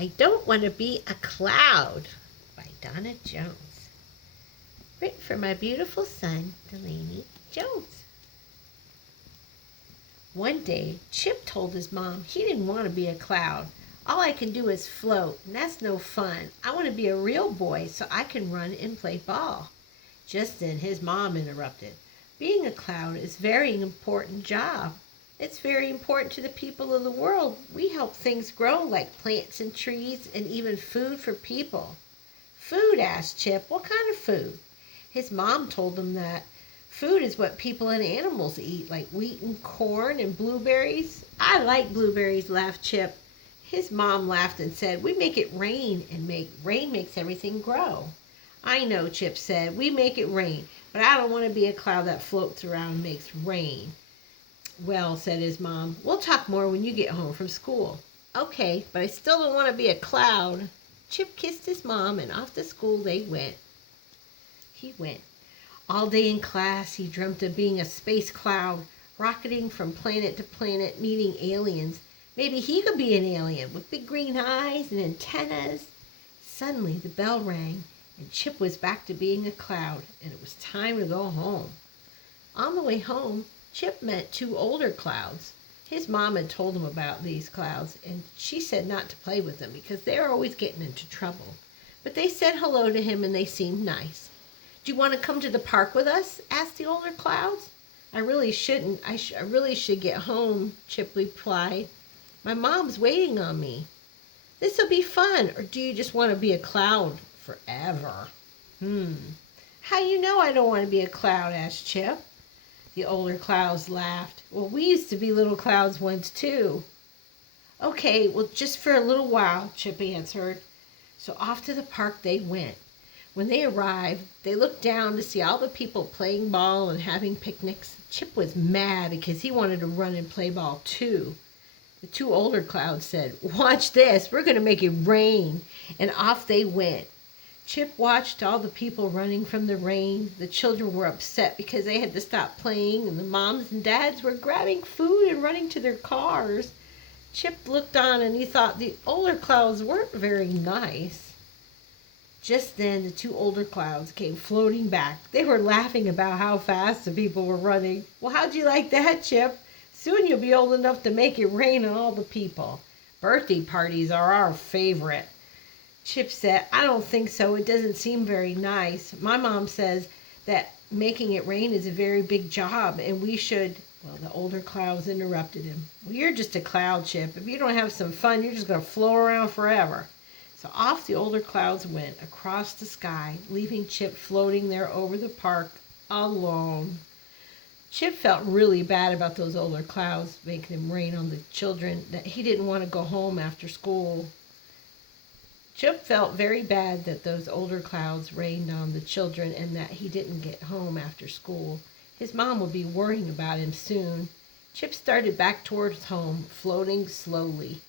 I Don't Want to Be a Cloud by Donna Jones. Written for my beautiful son, Delaney Jones. One day, Chip told his mom he didn't want to be a cloud. All I can do is float, and that's no fun. I want to be a real boy so I can run and play ball. Just then, his mom interrupted. Being a cloud is a very important job. It's very important to the people of the world. We help things grow like plants and trees and even food for people. Food, asked Chip. What kind of food? His mom told him that food is what people and animals eat, like wheat and corn and blueberries. I like blueberries, laughed Chip. His mom laughed and said, we make it rain, and rain makes everything grow. I know, Chip said. We make it rain, but I don't want to be a cloud that floats around and makes rain. Well, said his mom, we'll talk more when you get home from school. Okay, but I still don't want to be a cloud. Chip kissed his mom, and off to school they went. He went. All day in class, he dreamt of being a space cloud, rocketing from planet to planet, meeting aliens. Maybe he could be an alien with big green eyes and antennas. Suddenly, the bell rang, and Chip was back to being a cloud, and it was time to go home. On the way home, Chip met two older clouds. His mom had told him about these clouds, and she said not to play with them because they are always getting into trouble. But they said hello to him, and they seemed nice. Do you want to come to the park with us? Asked the older clouds. I really shouldn't. I really should get home, Chip replied. My mom's waiting on me. This'll be fun, or do you just want to be a cloud forever? How you know I don't want to be a cloud? Asked Chip. The older clouds laughed. Well, we used to be little clouds once too. Okay, well, just for a little while, Chip answered. So off to the park they went. When they arrived, they looked down to see all the people playing ball and having picnics. Chip was mad because he wanted to run and play ball too. The two older clouds said, watch this, we're going to make it rain. And off they went. Chip watched all the people running from the rain. The children were upset because they had to stop playing, and the moms and dads were grabbing food and running to their cars. Chip looked on and he thought the older clouds weren't very nice. Just then, the two older clouds came floating back. They were laughing about how fast the people were running. Well, how'd you like that, Chip? Soon you'll be old enough to make it rain on all the people. Birthday parties are our favorite. Chip said, I don't think so. It doesn't seem very nice. My mom says that making it rain is a very big job, and we should... Well, the older clouds interrupted him. Well, you're just a cloud, Chip. If you don't have some fun, you're just going to float around forever. So off the older clouds went across the sky, leaving Chip floating there over the park alone. Chip felt really bad about those older clouds making them rain on the children, that he didn't want to go home after school. Chip felt very bad that those older clouds rained on the children and that he didn't get home after school. His mom would be worrying about him soon. Chip started back towards home, floating slowly.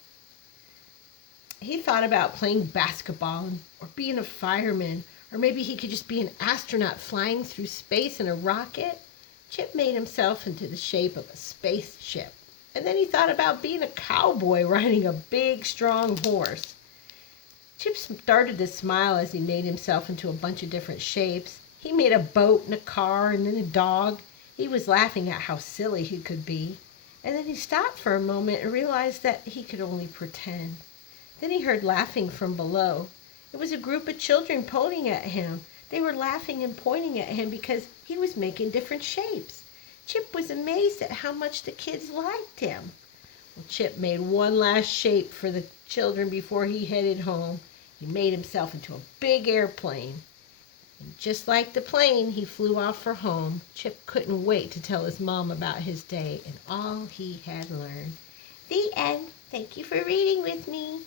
He thought about playing basketball or being a fireman, or maybe he could just be an astronaut flying through space in a rocket. Chip made himself into the shape of a spaceship. And then he thought about being a cowboy riding a big, strong horse. Chip started to smile as he made himself into a bunch of different shapes. He made a boat and a car and then a dog. He was laughing at how silly he could be. And then he stopped for a moment and realized that he could only pretend. Then he heard laughing from below. It was a group of children pointing at him. They were laughing and pointing at him because he was making different shapes. Chip was amazed at how much the kids liked him. Well, Chip made one last shape for the children before he headed home. He made himself into a big airplane. And just like the plane, he flew off for home. Chip couldn't wait to tell his mom about his day and all he had learned. The end. Thank you for reading with me.